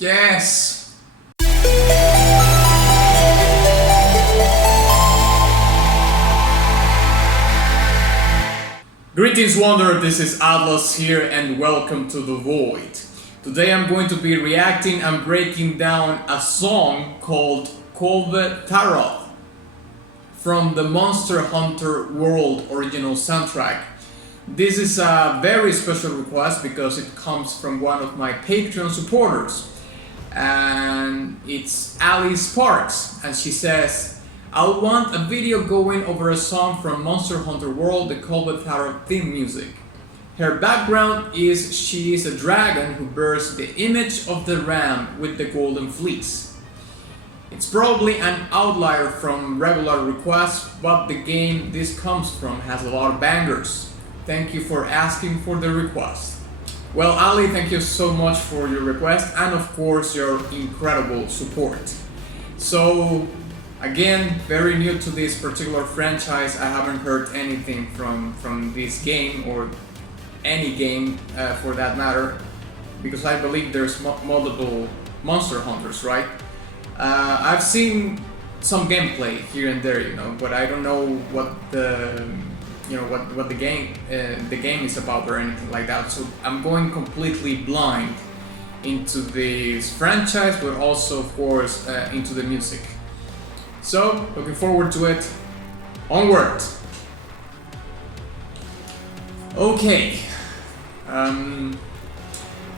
Yes! Greetings Wanderer, this is Atlas here and welcome to The Void. Today I'm going to be reacting and breaking down a song called Kulve Taroth from the Monster Hunter World original soundtrack. This is a very special request because it comes from one of my Patreon supporters, and it's Ali Sparks, and she says, "I want a video going over a song from Monster Hunter World, the Kulve Taroth theme music. Her background is she is a dragon who bears the image of the ram with the golden fleece. It's probably an outlier from regular requests, but the game this comes from has a lot of bangers. Thank you for asking for the request." Well, Ali, thank you so much for your request and of course your incredible support. So, again, very new to this particular franchise. I haven't heard anything from this game or any game for that matter, because I believe there's multiple Monster Hunters, right? I've seen some gameplay here and there, but I don't know what the what the game is about or anything like that. So I'm going completely blind into this franchise, but also of course into the music. So looking forward to it. Onward. Okay.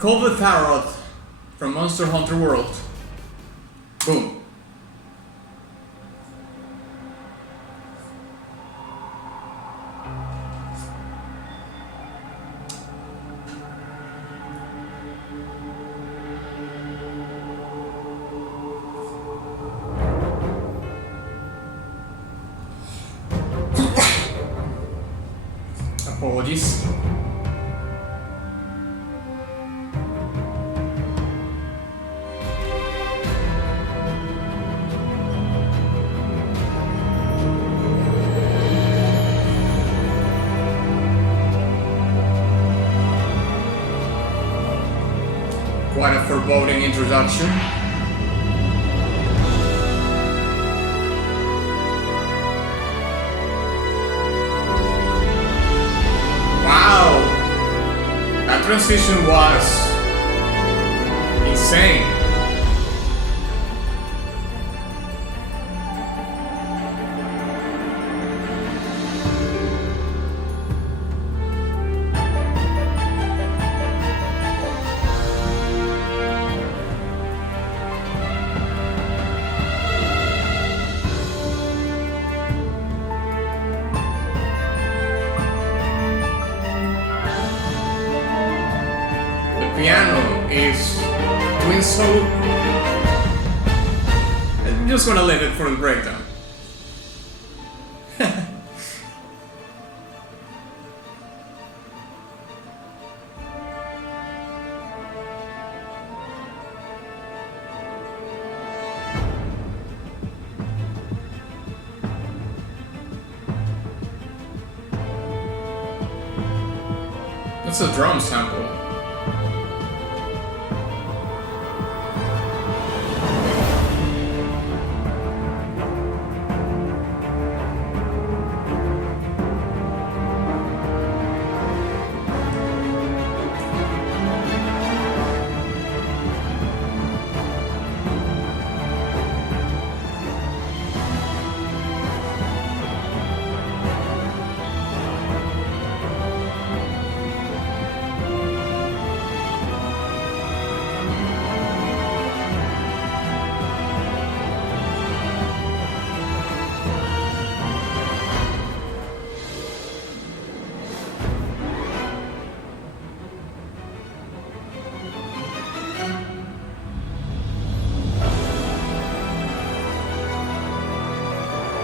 Kulve Taroth from Monster Hunter World. Boom. Apologies. Quite a foreboding introduction. Wow! That transition was insane. Piano is doing so. I'm just gonna leave it for the breakdown. That's a drum sample.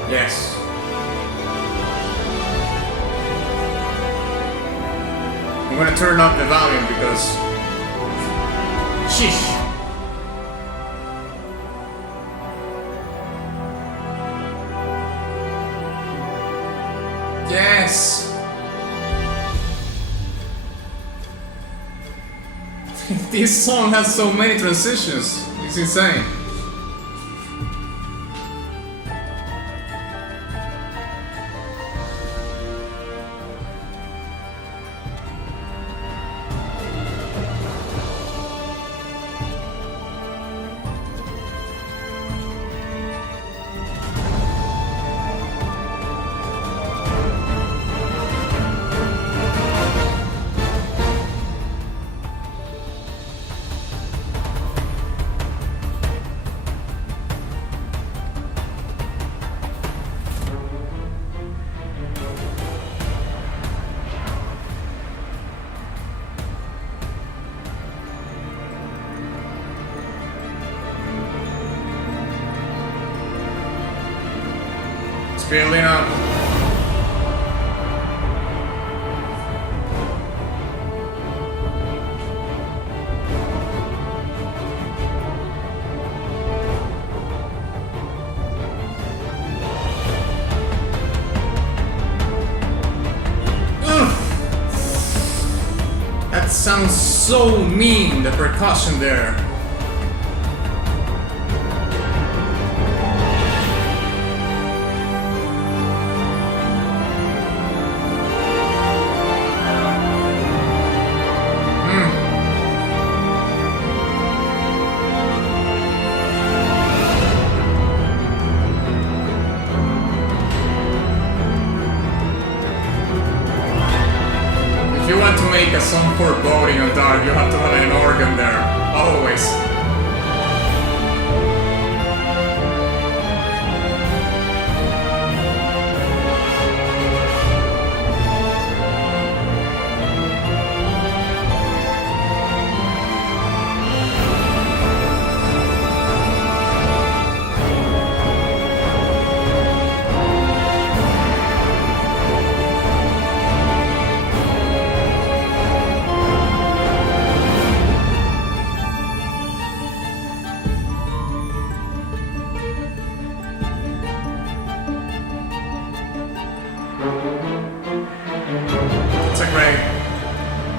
Yes. I'm gonna turn up the volume because... Sheesh. Yes. This song has so many transitions. It's insane. Building up. That sounds so mean, the percussion there. Make a song for boating on dark, you have to have an organ there, always.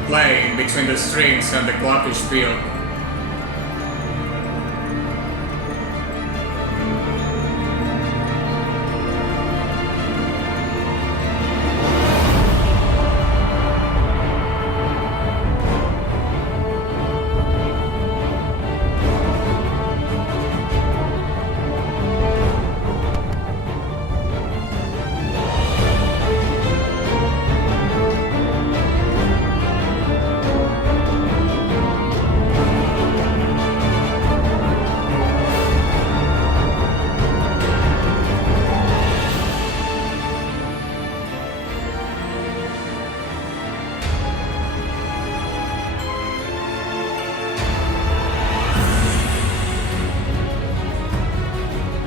Playing between the strings and the glockenspiel.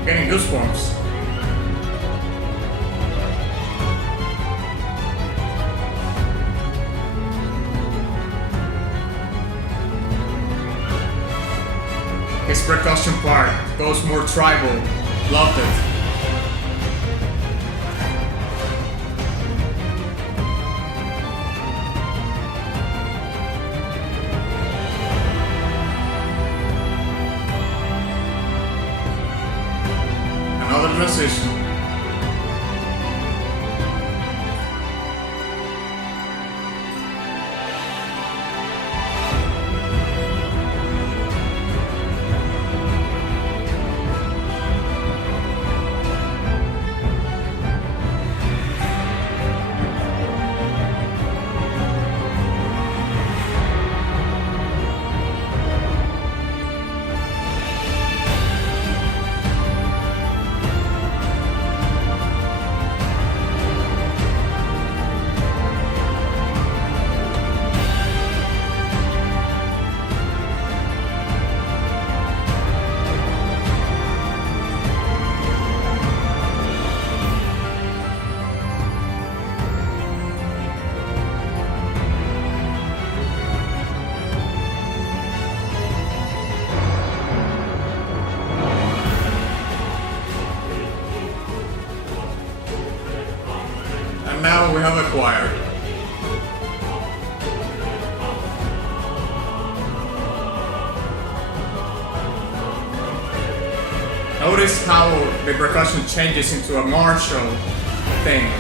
Getting goosebumps. His percussion part goes more tribal. Loved it. Another transition. Now we have a choir. Notice how the percussion changes into a martial thing.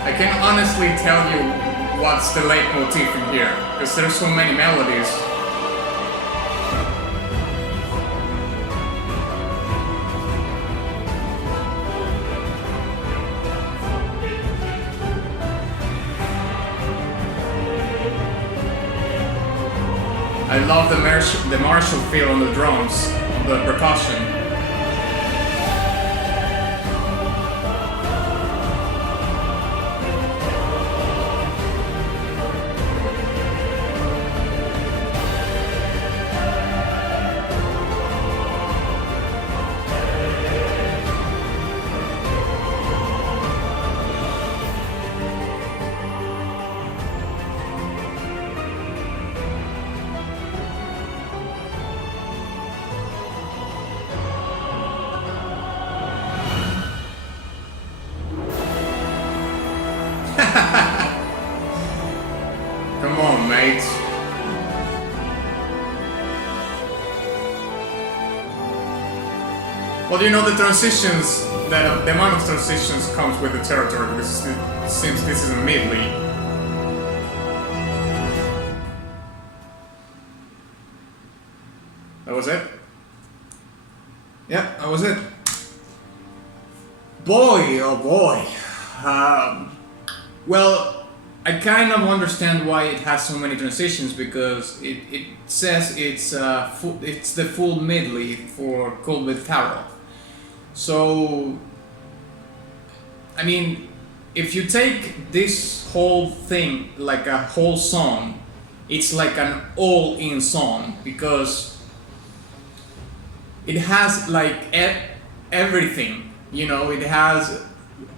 I can honestly tell you what's the leitmotif in here, because there's so many melodies. I love the martial feel on the drums, on the percussion. Come on, mate. Well, you know the transitions, the amount of transitions comes with the territory, because since this is a medley. That was it? Yeah, that was it. Boy, oh boy. Well, I kind of understand why it has so many transitions, because it says it's the full medley for Kulve Taroth. So, I mean, if you take this whole thing like a whole song, it's like an all-in song, because it has like everything, you know. It has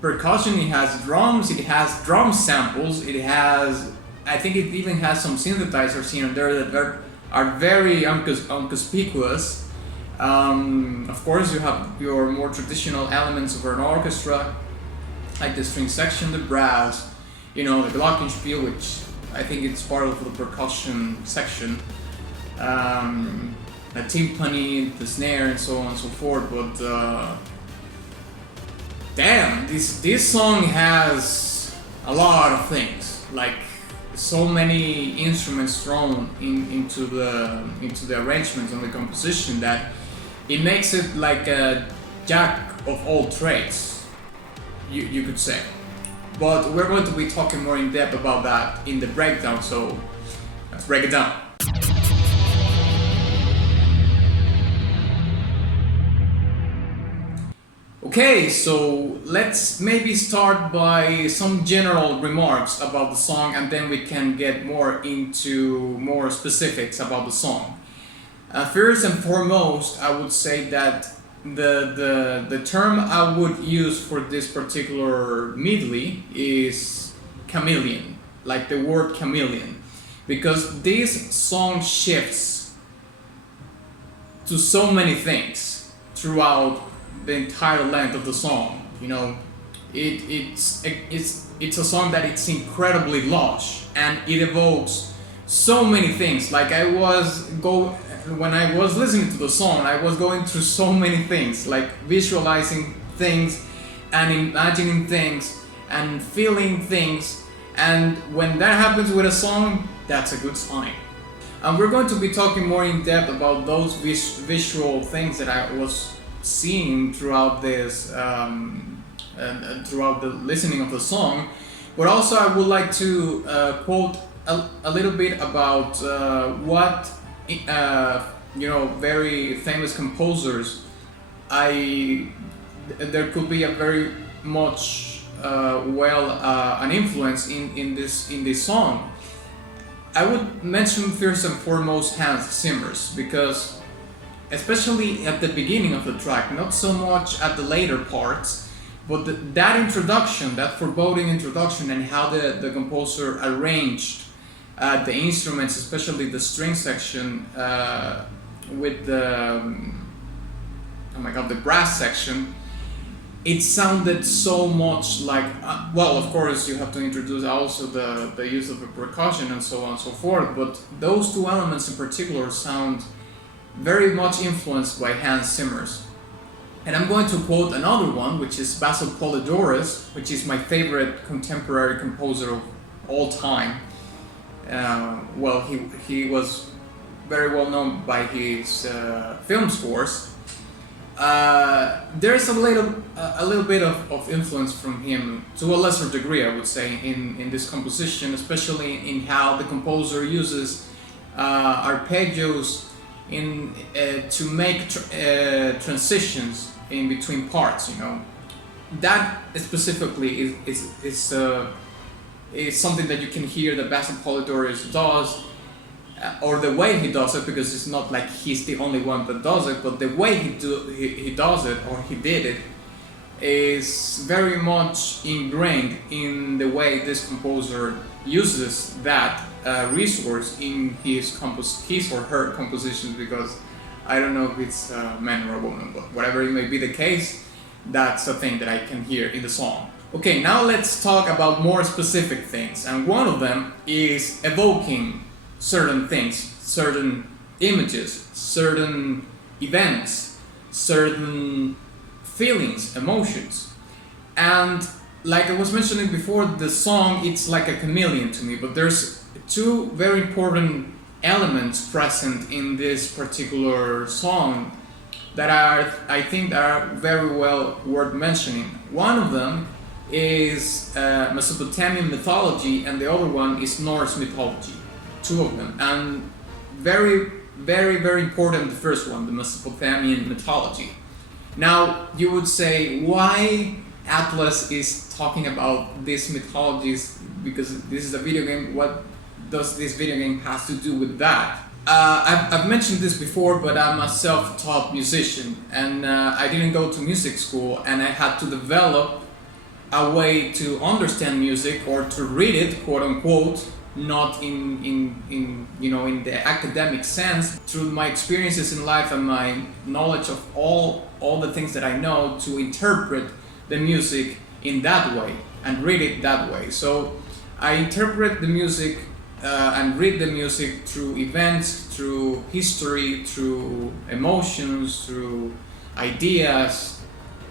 percussion, it has drums, it has drum samples, it has, I think it even has some synthesizers here and there that are very inconspicuous. Of course, you have your more traditional elements of an orchestra, like the string section, the brass, you know, the glockenspiel, which I think it's part of the percussion section, the timpani, the snare, and so on and so forth. But damn, this song has a lot of things, like so many instruments thrown into the arrangements and the composition, that it makes it like a jack of all trades, you could say. But we're going to be talking more in depth about that in the breakdown, so let's break it down. Okay, so let's maybe start by some general remarks about the song, and then we can get more into more specifics about the song. First and foremost, I would say that the term I would use for this particular medley is chameleon, like the word chameleon, because this song shifts to so many things throughout the entire length of the song. You know, it's a song that it's incredibly lush and it evokes so many things. Like when I was listening to the song, I was going through so many things, like visualizing things and imagining things and feeling things. And when that happens with a song, that's a good sign. And we're going to be talking more in depth about those visual things that I was seeing throughout this, throughout the listening of the song. But also, I would like to quote a little bit about what very famous composers. There could be a very much an influence in this song. I would mention first and foremost Hans Zimmer's, because especially at the beginning of the track, not so much at the later parts, but that introduction, that foreboding introduction, and how the composer arranged the instruments, especially the string section, with the the brass section, it sounded so much like, well, of course you have to introduce also the use of the percussion and so on and so forth, but those two elements in particular sound very much influenced by Hans Zimmer's. And I'm going to quote another one, which is Basil Polydorus, which is my favorite contemporary composer of all time. He was very well known by his film scores. There's a little bit of influence from him, to a lesser degree, I would say, in this composition, especially in how the composer uses arpeggios to make transitions in between parts. You know, that specifically is something that you can hear that Basil Polydorus does. Or the way he does it, because it's not like he's the only one that does it, but the way he does it, or he did it, is very much ingrained in the way this composer uses that resource in his or her compositions, because I don't know if it's a man or a woman, but whatever it may be the case, that's a thing that I can hear in the song. Okay, now let's talk about more specific things, and one of them is evoking certain things, certain images, certain events, certain feelings, emotions. And like I was mentioning before, the song, it's like a chameleon to me, but there's two very important elements present in this particular song that I think are very well worth mentioning. One of them is Mesopotamian mythology, and the other one is Norse mythology. Two of them, and very, very, very important, the first one, the Mesopotamian mythology. Now, you would say, why Atlas is talking about these mythologies, because this is a video game, what does this video game have to do with that? I've mentioned this before, but I'm a self-taught musician, and I didn't go to music school, and I had to develop a way to understand music, or to read it, quote unquote, not in the academic sense, through my experiences in life and my knowledge of all the things that I know, to interpret the music in that way and read it that way. So I interpret the music and read the music through events, through history, through emotions, through ideas,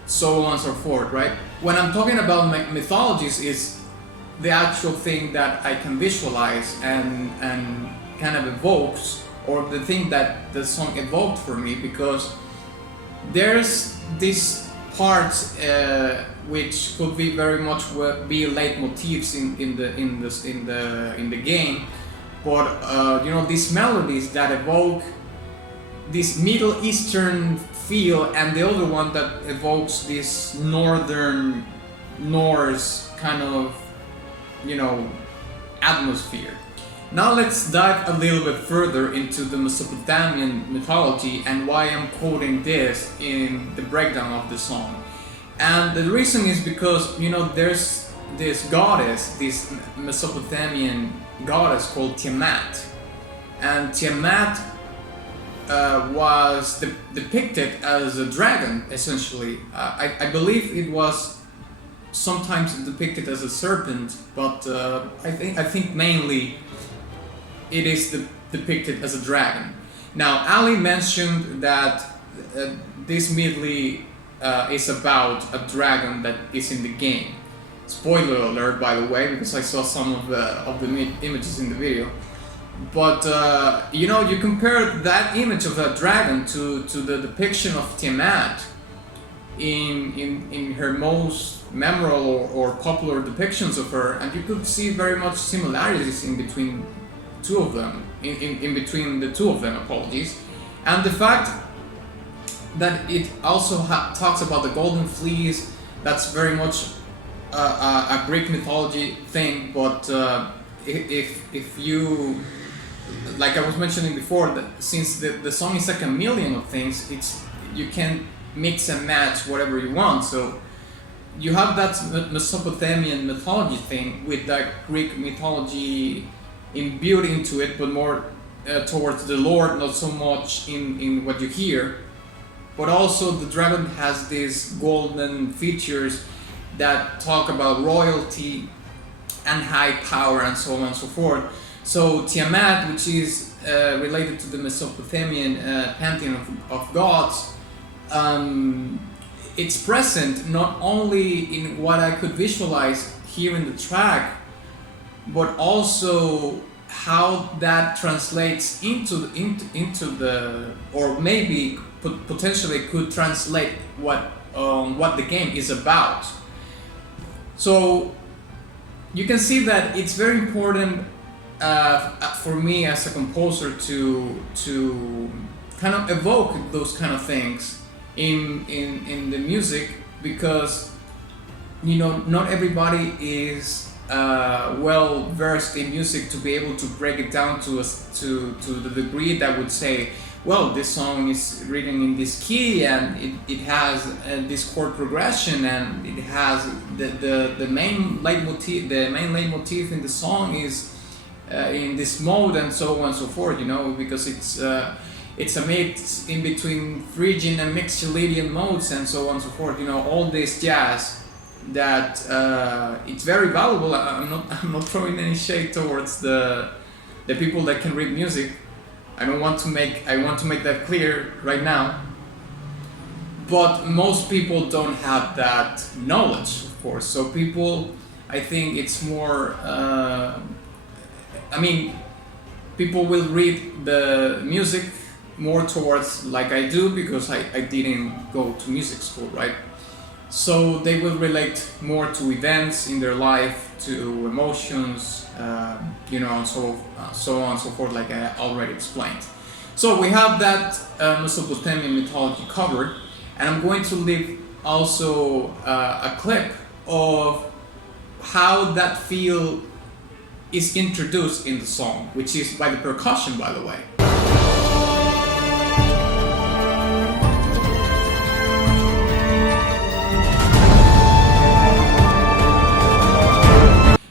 so on and so forth, right? When I'm talking about mythologies, is the actual thing that I can visualize and kind of evokes, or the thing that the song evoked for me, because there's these parts which could be very much be leitmotifs in the game, but these melodies that evoke this Middle Eastern feel, and the other one that evokes this Northern Norse kind of atmosphere. Now let's dive a little bit further into the Mesopotamian mythology and why I'm quoting this in the breakdown of the song. And the reason is because, there's this goddess, this Mesopotamian goddess called Tiamat. And Tiamat was depicted as a dragon, essentially. I believe it was sometimes depicted as a serpent, but I think mainly it is depicted as a dragon. Now, Ali mentioned that this medley is about a dragon that is in the game. Spoiler alert, by the way, because I saw some of the images in the video. But you compare that image of that dragon to the depiction of Tiamat in her most memorable or popular depictions of her, and you could see very much similarities in between two of them, in between the two of them, apologies. And the fact that it also talks about the golden fleece, that's very much a Greek mythology thing, but if you, like I was mentioning before, that since the song is a chameleon of things, you can mix and match whatever you want. So you have that Mesopotamian mythology thing with that Greek mythology imbued into it, but more towards the Lord, not so much in what you hear. But also the dragon has these golden features that talk about royalty and high power and so on and so forth. So Tiamat, which is related to the Mesopotamian pantheon of gods, it's present not only in what I could visualize here in the track, but also how that translates into the, or maybe potentially could translate what the game is about. So you can see that it's very important for me as a composer to kind of evoke those kind of things in the music, because not everybody is well versed in music to be able to break it down to the degree that would say, well, this song is written in this key and it has this chord progression and it has the main leitmotif in the song is in this mode and so on and so forth, because it's a mix in between Phrygian and Mixolydian modes and so on and so forth, all this jazz that it's very valuable. I'm not throwing any shade towards the people that can read music. I want to make that clear right now. But most people don't have that knowledge, of course. So people, I think it's more, people will read the music more towards like I do, because I didn't go to music school, right? So they will relate more to events in their life, to emotions, and so on and so forth, like I already explained. So we have that Mesopotamian mythology covered, and I'm going to leave also a clip of how that feel is introduced in the song, which is by the percussion, by the way.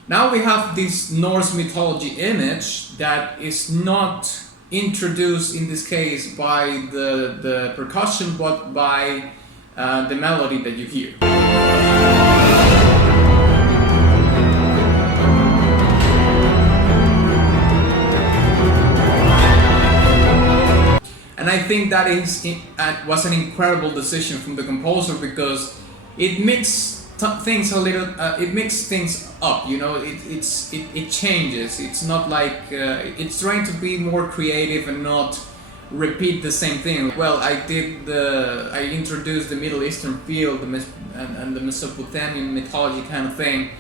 Now we have this Norse mythology image that is not introduced in this case by the percussion, but by the melody that you hear. And I think that was an incredible decision from the composer, because it mixes things a little. It mixes things up. It changes. It's not like it's trying to be more creative and not repeat the same thing. Well, I introduced the Middle Eastern feel, and the Mesopotamian mythology kind of thing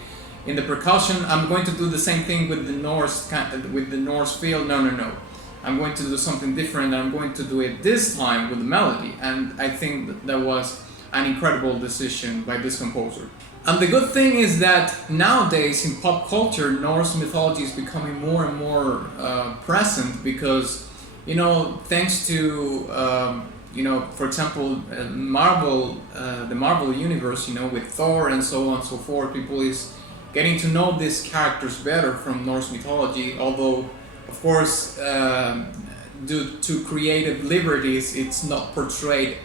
in the percussion. I'm going to do the same thing with the Norse feel. No. I'm going to do something different. I'm going to do it this time with the melody, and I think that was an incredible decision by this composer. And the good thing is that nowadays in pop culture, Norse mythology is becoming more and more present because, thanks to, for example, the Marvel universe, with Thor and so on and so forth, people is getting to know these characters better from Norse mythology, although, of course, due to creative liberties, it's not portrayed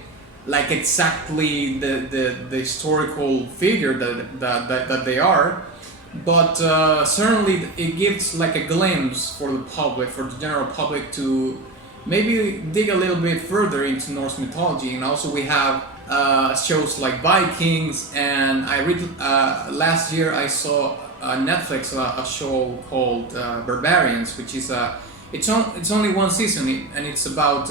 like exactly the historical figure that they are, but certainly it gives like a glimpse for the public, for the general public, to maybe dig a little bit further into Norse mythology. And also we have shows like Vikings, and I read last year I saw Netflix a show called Barbarians, which is it's only one season, and it's about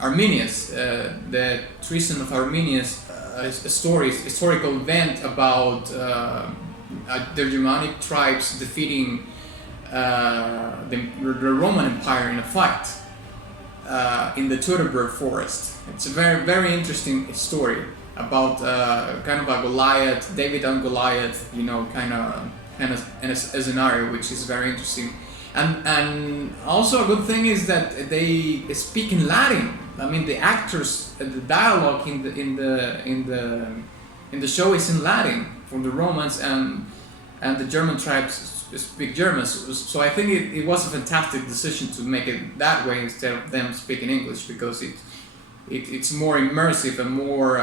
Arminius, the treason of Arminius, a historical event about the Germanic tribes defeating the Roman Empire in a fight in the Teutoburg forest. It's a very, very interesting story about kind of a Goliath, David and Goliath, kind of a scenario, which is very interesting. And also a good thing is that they speak in Latin. I mean, the actors, the dialogue in the show is in Latin from the Romans, and the German tribes speak German. So I think it was a fantastic decision to make it that way instead of them speaking English, because it's more immersive and more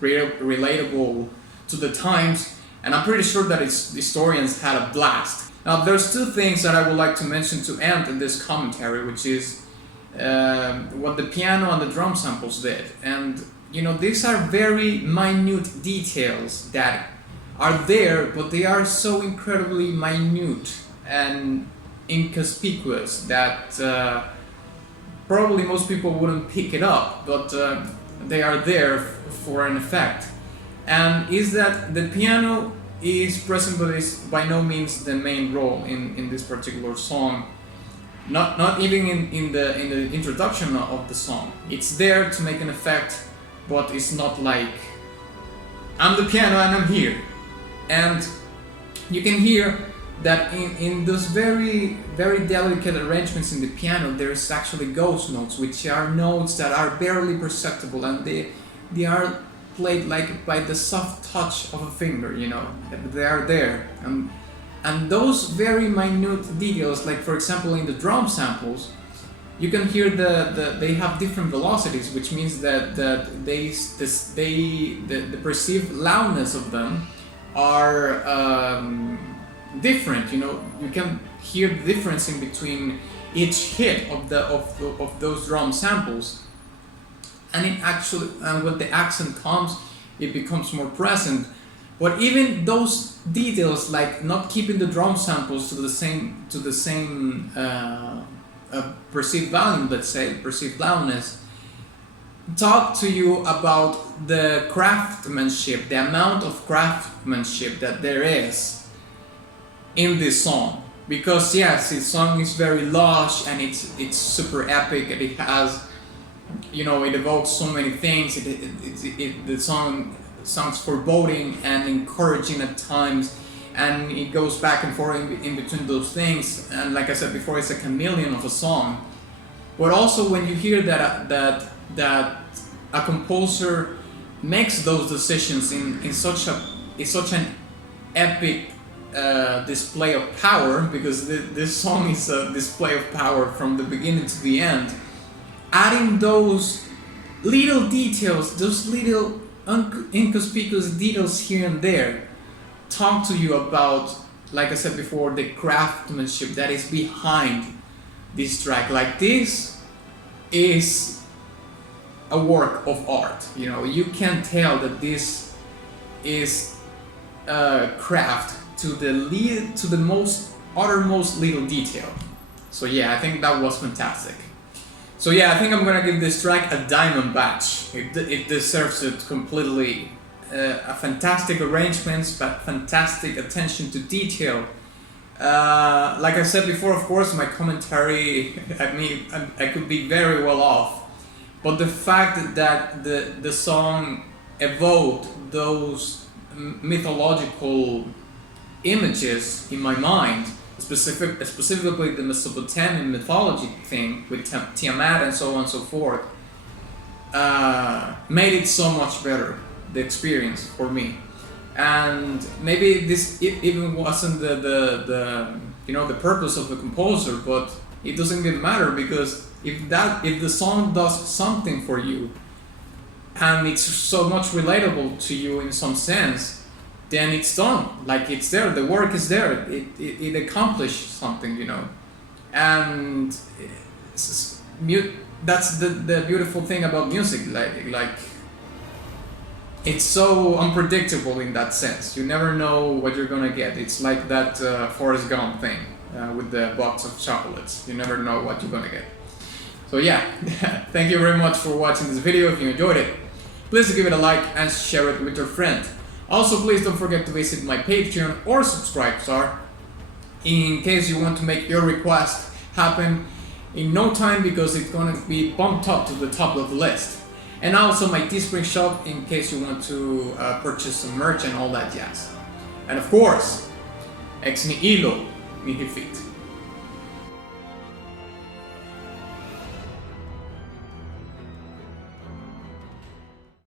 relatable to the times. And I'm pretty sure that its historians had a blast. Now, there's two things that I would like to mention to end in this commentary, which is what the piano and the drum samples did. And, these are very minute details that are there, but they are so incredibly minute and inconspicuous that probably most people wouldn't pick it up, but they are there for an effect. And is that the piano is present, but is by no means the main role in this particular song. Not even in the introduction of the song. It's there to make an effect, but it's not like I'm the piano and I'm here. And you can hear that in those very, very delicate arrangements in the piano, there's actually ghost notes, which are notes that are barely perceptible, and they are played like by the soft touch of a finger, they are there. And those very minute details, like for example in the drum samples, you can hear they have different velocities, which means that the perceived loudness of them are different. You can hear the difference in between each hit of those drum samples. And when the accent comes, it becomes more present. But even those details, like not keeping the drum samples to the same perceived volume, let's say, perceived loudness, talk to you about the craftsmanship, the amount of craftsmanship that there is in this song. Because yes, this song is very lush and it's super epic, and it has, it evokes so many things. The song's foreboding and encouraging at times, and it goes back and forth in between those things. And like I said before, it's a chameleon of a song. But also when you hear that a composer makes those decisions in such an epic display of power, because this song is a display of power from the beginning to the end. Adding those little details, those little inconspicuous details here and there, talk to you about, like I said before, the craftsmanship that is behind this track. Like, this is a work of art. You can tell that this is craft to the most uttermost little detail. So yeah, I think that was fantastic. So yeah, I think I'm gonna give this track a diamond badge. It deserves it completely. A fantastic arrangements, but fantastic attention to detail. Like I said before, of course, my commentary, I could be very well off. But the fact that the song evoked those mythological images in my mind, specifically the Mesopotamian mythology thing with Tiamat and so on and so forth, made it so much better, the experience for me. And maybe this even wasn't the purpose of the composer, but it doesn't even matter, because if the song does something for you and it's so much relatable to you in some sense, then it's done. Like, it's there, the work is there, it accomplished something, and that's the beautiful thing about music. Like it's so unpredictable in that sense. You never know what you're gonna get. It's like that Forrest Gump thing with the box of chocolates. You never know what you're gonna get. So yeah, thank you very much for watching this video. If you enjoyed it, please give it a like and share it with your friend. Also, please don't forget to visit my Patreon or subscribe star in case you want to make your request happen in no time, because it's gonna be bumped up to the top of the list. And also my Teespring shop in case you want to purchase some merch and all that jazz. And of course, ex nihilo mihi fit.